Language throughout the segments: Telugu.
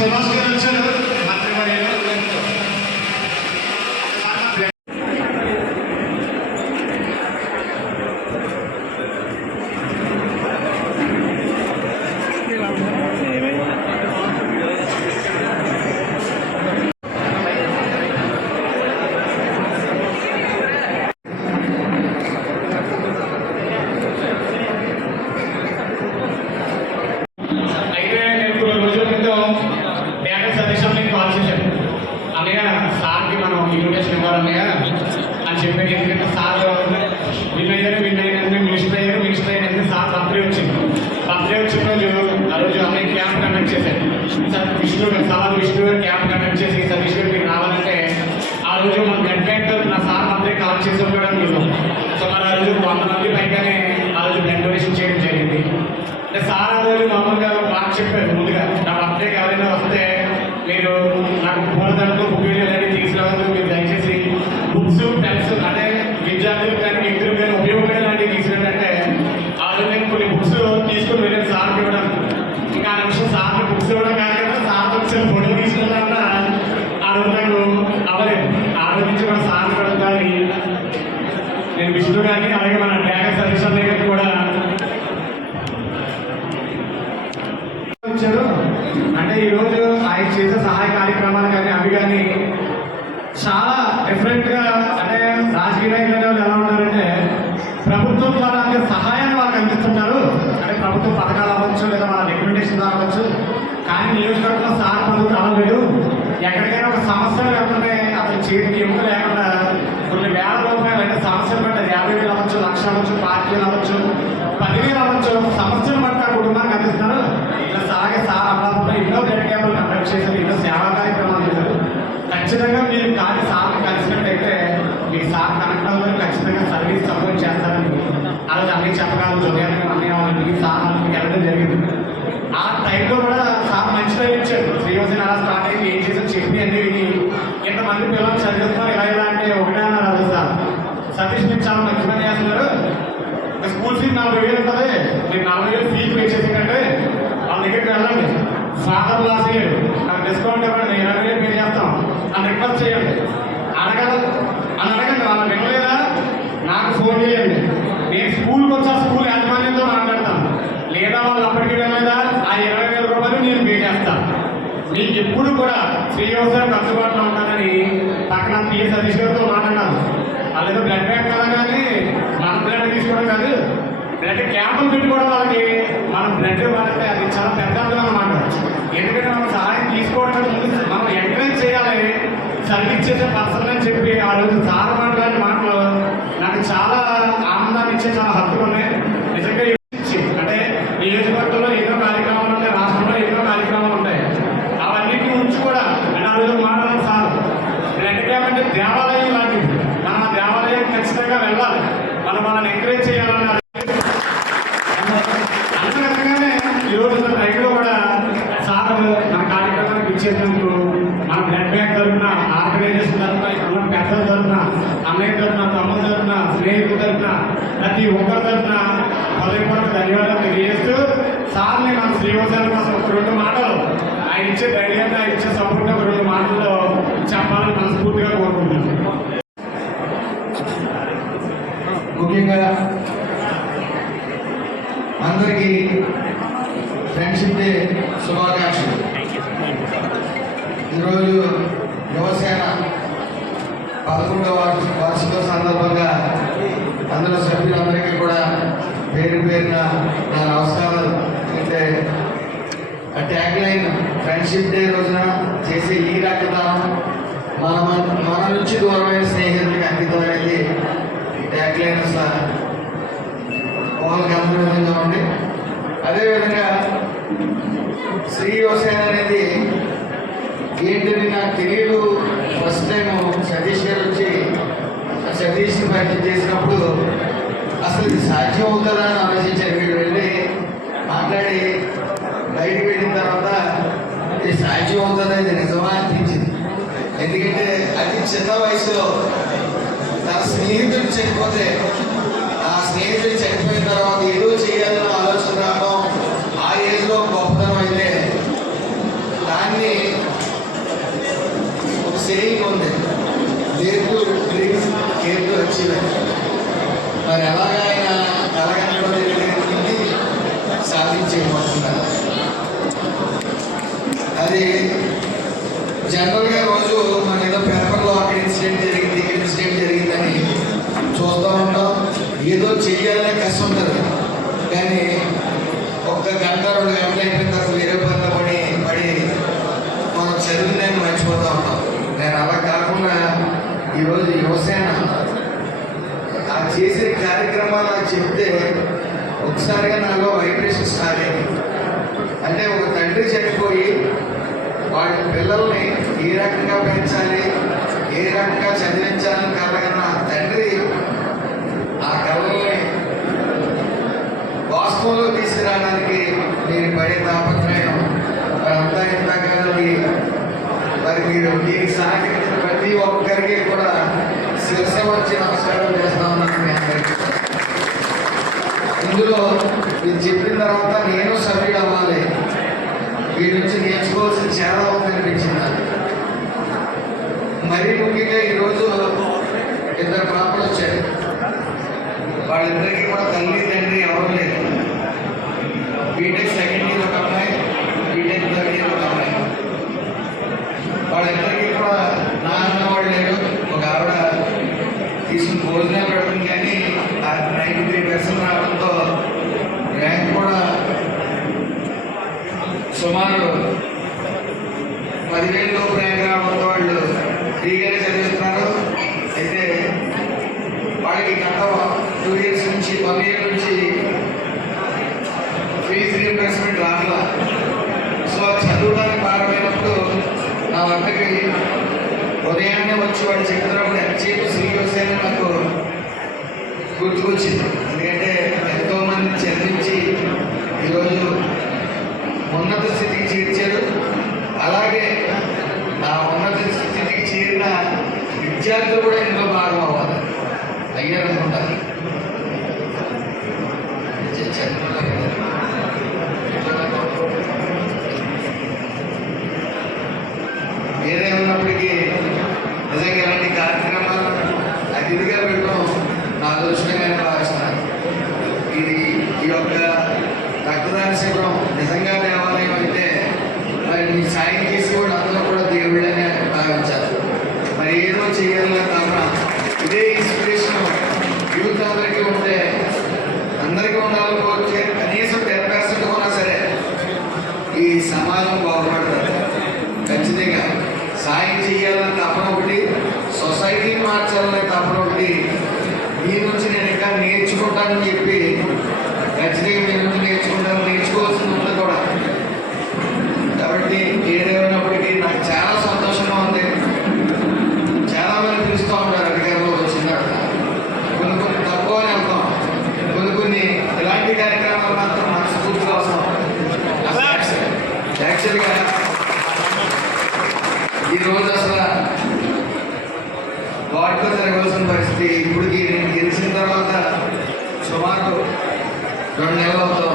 Thank you. చేసి ఉండడం లేదు సో మరి ఆ రోజు వంద మంది పైగానే ఆ రోజు బ్లడ్ డొనేషన్ చేయడం జరిగింది అంటే సార్ ఆ రోజు మామూలుగా మాట చెప్పారు ముందుగా నా బర్త్డే ఎవరైనా వస్తే మీరు నాకు పూలదండలు బుక్కులు ఇలాంటివి తీసుకురావద్దు మీరు దయచేసి బుక్స్ పెన్స్ అంటే విద్యార్థులు కానీ వ్యక్తులు కానీ ఉపయోగపడే లాంటివి తీసుకురంటే ఆ రోజు నేను కొన్ని బుక్స్ తీసుకుని వెళ్ళాను సార్కి ఇవ్వడం ఇంకా ఆ నిమిషం సార్కి బుక్స్ ఇవ్వడం కాదు కదా సార్ వచ్చి ఫోటో తీసుకెళ్ళాలన్నా ఆ రోజు నాకు అవ్వలేదు ఆ రోజు నుంచి మన సార్ కానీ నేను విష్ణు గారిని అలాగే మన డ్యాగ సతీష్ అన్నయ్య గారికి కూడా వచ్చారు అంటే ఈరోజు ఆయన చేసే సహాయ కార్యక్రమాలు కానీ అవి కానీ చాలా డిఫరెంట్గా గా అంటే రాజకీయ నాయకులు అనే వాళ్ళు ఎలా ఉన్నారంటే ప్రభుత్వం ద్వారా అందే సహాయాన్ని వాళ్ళకి అందిస్తున్నారు అంటే ప్రభుత్వ పథకాలు అవ్వచ్చు లేదా వాళ్ళ రికమెండేషన్ ద్వారా అవ్వచ్చు కానీ నియోజకవర్గంలో సార్ పనులు అవ్వలేదు ఎక్కడికైనా ఒక సమస్యలు వెళ్తుంటే అతని చేతికి ఎముక లేకుండా కొన్ని వేల రూపాయలు అంటే సమస్యలు బట్టి అది యాభై వేలు అవ్వచ్చు లక్ష అవ్వచ్చు పార్టీలు అవ్వచ్చు పదివేలు అవ్వచ్చు సమస్యలు బట్టి ఆ కుటుంబానికి అందిస్తున్నారు ఇలా సాగే సార్ అమలాపురం ఎన్నో బ్లడ్ క్యాంపులు కండక్ట్ చేశారు ఎన్నో సేవా కార్యక్రమాలు చేశారు ఖచ్చితంగా మీరు కానీ సార్ కలిసినట్టయితే మీ సార్ కనెక్ట్ అవ్వడం ఖచ్చితంగా సర్వీస్ సపోర్ట్ చేస్తారని ఆ రోజు అన్ని చెప్పగలరు జోగ్యాన్ని సార్ వాళ్ళకి వెళ్ళడం జరిగింది. ఆ టైంలో కూడా సార్ మంచి టైం ఇచ్చారు శ్రీవసన అలా స్టార్ట్ అయింది ఏం చేసారు చెప్పి అన్ని విని ఇంతమంది పిల్లలు చదివిస్తున్నారు ఇలా ఇలా అంటే ఒకటే అన్నారు అది సార్. సతీష్ మీరు చాలా మంచి పని చేస్తున్నారు. స్కూల్ ఫీజు నలభై వేలు ఉంటుంది. మీరు నలభై వేలు ఫీజు పే కంటే వాళ్ళ దగ్గరికి వెళ్ళండి. ఫాదర్ లాస్ అయ్యాడు నాకు డిస్కౌంట్ ఇవ్వండి ఇరవై వేలు పే చేస్తాం. అని రిక్వెస్ట్ చేయండి అడగదు అని అడగండి వాళ్ళు వినలేదా నాకు ఫోన్ చేయండి నేను స్కూల్కి వచ్చా స్కూల్ యాజమాన్యంతో మాట్లాడతాను లేదా వాళ్ళు అప్పటికి వెళ్ళలేదా ఆ ఇరవై వేల రూపాయలు నేను పే చేస్తాను మీకు ఎప్పుడు కూడా శ్రీ వ్యవసాయం అందుబాటులో ఉంటానని పక్కన పిఎ సతీష్ గారితో మాట్లాడాను వాళ్ళేదో బ్లడ్ బ్యాంక్ కదా కానీ మన బ్లడ్ తీసుకోవడం కాదు. బ్లడ్ క్యాంపులు పెట్టుకోవడం వాళ్ళకి మనం బ్లడ్ వాడితే అది చాలా పెద్ద అర్థం మాట్లాడచ్చు ఎందుకంటే మనం సహాయం తీసుకోవడం ముందు మనం ఎంకరేజ్ చేయాలి. సర్వీస్ చేసే పర్సన్ అని చెప్పి ఆ రోజు సార్ మాట్లాడిన మాటలు నాకు చాలా ఆనందాన్ని ఇచ్చే చాలా హక్కులు ఉన్నాయి. నిజంగా అంటే నియోజకవర్గంలో ఎన్నో కార్యక్రమాలు ఉంటాయి రాష్ట్రంలో ఎన్నో కార్యక్రమాలు ఉంటాయి అవన్నిటిని ఉంచి కూడా అంటే ఆ రోజు మాట్లాడిన సార్ బ్లడ్ క్యాంప్ అంటే దేవాలయం లాంటిది మనం ఆ దేవాలయం ఖచ్చితంగా వెళ్ళాలి మనం వాళ్ళని ఎంకరేజ్ చేయాలని అంతకంగానే ఈరోజు ఉన్న టైంలో కూడా సార్ మన కార్యక్రమానికి ఇచ్చేసినందుకు మన బ్లడ్ బ్యాంక్ తరఫున ఆర్గనైజేషన్ తరఫున ఇక్కడ ఉన్న పెద్దల తరఫున అన్నయ్య తరఫున తమ్ముల తరఫున స్నేహితుల తరఫున ప్రతి ఒక్కరి తరఫున హృదయపూర్వక ధన్యవాదాలు తెలియజేస్తూ సార్ని మన శ్రీవత్సరం కోసం ఒక రెండు మాటలు ఆయన ఇచ్చే ధైర్యంగా ఆయన ఇచ్చే సపోర్ట్ ఒక రెండు మాటల్లో చెప్పాలని మనస్ఫూర్తిగా కోరుకుంటున్నాను. ముఖ్యంగా అందరికీ ఫ్రెండ్షిప్ డే శుభాకాంక్షలు. ఈరోజు యువసేన పదకొండవ వార్షిక సందర్భంగా అందులో సభ్యులందరికీ కూడా పేరు పేరున నా నమస్కారాలు. అంటే ట్యాగ్ లైన్ ఫ్రెండ్షిప్ డే రోజున చేసే ఈ రక్తదానం మన మన- నుంచి దూరమైన స్నేహితులకి అంకితం అనేది ట్యాగ్ లైన్ వాళ్ళకి అర్థం విధంగా ఉంది అదేవిధంగా శ్రీ వ్యవసాయం అనేది ఏంటని నాకు తెలియదు ఫస్ట్ టైం సతీష్ గారు వచ్చి ఆ సతీష్ని పరిచయం చేసినప్పుడు అసలు ఇది సాధ్యం అవుతుందా అని ఆలోచించారు. మీరు వెళ్ళి మాట్లాడి బయటికి వెళ్ళిన తర్వాత ఇది సాధ్యం అవుతుందా ఇది నిజమా అనిపించింది. ఎందుకంటే అతి చిన్న వయసులో తన స్నేహితుడు చనిపోతే ఆ స్నేహితుడు చనిపోయిన తర్వాత ఏదో చేయాలని ఆలోచన రావడం ఆ ఏజ్లో గొప్పతనం అయితే దాన్ని సేయింగ్ ఉంది లేదు డ్రీమ్స్ కేర్ అచీవ్మెంట్ మరి ఎలాగ ఆయన కలగంలో తెలియజేస్తుంది అది జనరల్గా రోజు మన ఏదో పేపర్లో అక్కడ ఇన్సిడెంట్ జరిగింది ఇక్కడ ఇన్సిడెంట్ జరిగిందని చూస్తూ ఉంటాం. ఏదో చెయ్యాలనే కష్టం ఉంటుంది. కానీ ఒక్క గంట రెండు గంటలు అయిపోయిన తర్వాత వేరే పనిలో పడి పడి మనం చదివిందని మర్చిపోతూ ఉంటాం. నేను అలా కాకుండా ఈరోజు యువసేన చేసే కార్యక్రమాలు చెప్తే ఒకసారిగా నాలో వైబ్రేషన్ స్టార్ట్ అయింది. అంటే ఒక తండ్రి చనిపోయి వాళ్ళ పిల్లల్ని ఏ రకంగా పెంచాలి ఏ రకంగా చదివించాలని కలగన ఆ తండ్రి ఆ కళల్ని వాస్తవంలో తీసుకురావడానికి నేను పడే తాపత్రయం మరి అంతా ఇంత మరి మీరు దీనికి సహకరించిన ప్రతి ఒక్కరికి కూడా శిరస వచ్చి నమస్కారం చేస్తా ఉన్నాను మీ అందరికీ. ఇందులో మీరు చెప్పిన తర్వాత నేను సభ్యుడు అవ్వాలి. వీటి నుంచి నేర్చుకోవాల్సిన చాలా ఉంది అనిపించింది మరీ ముఖ్యంగా ఈరోజు ఇద్దరు పాపలు వచ్చారు. వాళ్ళిద్దరికీ కూడా తల్లి తండ్రి ఎవరు లేదు బీటెక్ సెకండ్ ఇయర్ ఒక అమ్మాయి బీటెక్ థర్డ్ ఇయర్ ఒక అమ్మాయి. వాళ్ళిద్దరు కూడా నా అన్నవాళ్ళు లేరు ఒక ఆవిడ తీసుకుని భోజనం పెడుతుంది కానీ నైంటీ త్రీ పర్సెంట్ రావడంతో ర్యాంక్ కూడా సుమారు పదివేలు లోపు ర్యాంక్ రావడంతో వాళ్ళు ఫ్రీగానే చదివిస్తున్నారు. అయితే వాళ్ళకి గత టూ ఇయర్స్ నుంచి వన్ ఇయర్ నుంచి ఫీజు రీఎంబర్స్మెంట్ రావట్లా సో చదవడానికి ప్రారంభమైనప్పుడు నా వద్దకి ఉదయాన్నే వచ్చి వాళ్ళు చెప్తున్నప్పుడు ఎంతసేపు శ్రీయోస్ అని నాకు గుర్తుకొచ్చింది. ఎందుకంటే ఎంతో మంది చదివించి ఈరోజు ఉన్నత స్థితికి చేర్చారు అలాగే ఆ ఉన్నత స్థితికి చేరిన విద్యార్థులు కూడా ఇందులో భాగం అవ్వాలి అయ్యారనుకుంటారు ఏదేమన్నప్పటికీ నిజంగా ఇలాంటి కార్యక్రమాలు అతిథిగా పెట్టడం నా అదృష్టంగానే భావిస్తున్నాను ఇది ఈ యొక్క రక్తదాన నిజంగా దేవాలయం అయితే మరి మీ సాయం తీసుకోవడం అందరూ కూడా దేవుళ్ళనే భావించారు. మరి ఏదో చేయాలనే తపన ఇదే ఇన్స్పిరేషన్ యూత్ అందరికీ ఉంటే అందరికీ ఉండాలని కోరితే కనీసం టెన్ పర్సెంట్ ఉన్నా సరే ఈ సమాజం బాగుపడుతుంది. ఖచ్చితంగా సాయం చేయాలనే తపన ఒకటి సొసైటీ మార్చాలనే తపన ఒకటి. మీ నుంచి నేను ఇంకా నేర్చుకుంటానని చెప్పి ఖచ్చితంగా మీ నుంచి నేర్చుకుంటాను నేర్చుకోవాల్సింది ఉంది కూడా కాబట్టి ఏదేమైనప్పటికీ నాకు చాలా సంతోషంగా ఉంది చాలా మంది పిలుస్తూ ఉంటారు అధికారంలో వచ్చిన తర్వాత. కొన్ని కొన్ని తక్కువ అని వెళ్తాం కొన్ని కొన్ని ఇలాంటి కార్యక్రమాలు మాత్రం మనస్ఫూర్తిగా వస్తాం యాక్చువల్గా ఈ రోజు అసలు వాటితో అయితే ఇప్పటికి నేను గెలిచిన తర్వాత సుమారు రెండు నెలలు అవుతాం.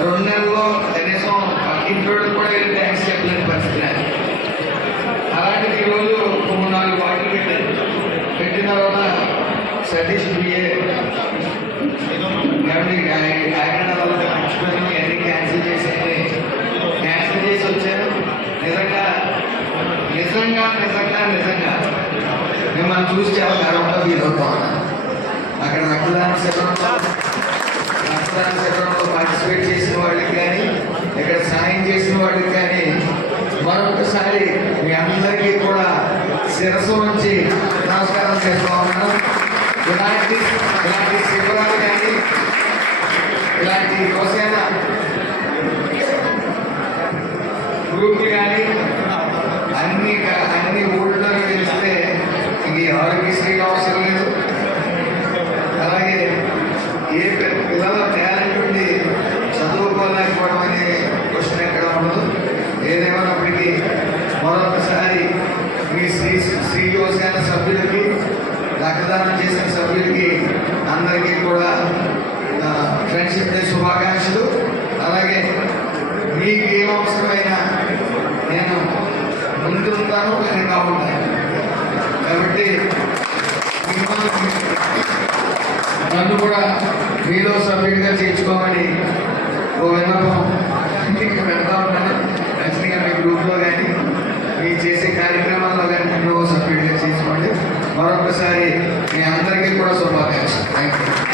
రెండు నెలల్లో కనీసం ఇంట్లో కూడా వెళ్ళి ట్యాక్స్ చెప్పలేని పరిస్థితి. అలాంటిది ఈరోజు మూడు నాలుగు వాటిలు పెట్టారు. పెట్టిన తర్వాత సతీష్ బిఏ ఏమండి కాకినాడలో మర్చిపోయాను. అన్ని క్యాన్సిల్ చేసేది క్యాన్సిల్ చేసి వచ్చాను నిజంగా నిజంగా నిజంగా నిజంగా. మిమ్మల్ని చూసి చాలా గర్వంగా ఫీల్ అవుతాం అక్కడ రక్తదాన శిబిరంలో రక్తదాన శిబిరంలో పార్టిసిపేట్ చేసిన వాళ్ళకి కానీ ఇక్కడ సాయం చేసిన వాళ్ళకి కానీ మరొకసారి మీ అందరికీ కూడా శిరస్సు నుంచి నమస్కారం చేస్తూ ఉన్నాను ఇలాంటి ఇలాంటి శిబిరాలు కానీ ఇలాంటి యువసేన గ్రూప్లు కానీ అన్ని అన్ని ఊళ్ళో ఆరోగ్యశ్రీకి అవసరం లేదు. అలాగే ఏ పిల్లల టాలెంట్ ఉండి చదువుకోలేకపోవడం అనే క్వశ్చన్ ఎక్కడ ఉండదు. ఏదేమైనప్పటికీ మరొకసారి మీ శ్రీ శ్రీ యువసేన సభ్యులకి రక్తదానం చేసిన సభ్యులకి అందరికీ కూడా ఫ్రెండ్షిప్ డే శుభాకాంక్షలు. అలాగే మీకు ఏం అవసరమైనా నేను ముందు ఉంటాను వెనక ఉంటాను కాబట్టి నన్ను కూడా మీలో సభ్యుడిగా చేర్చుకోమని ఓ విన్నపం మీకు పెడతా ఉన్నాను. ఖచ్చితంగా మీ గ్రూప్లో కానీ మీరు చేసే కార్యక్రమాల్లో కానీ నన్ను సభ్యుడిగా చేసుకోండి మరొకసారి మీ అందరికీ కూడా శుభాకాంక్షలు. Thank you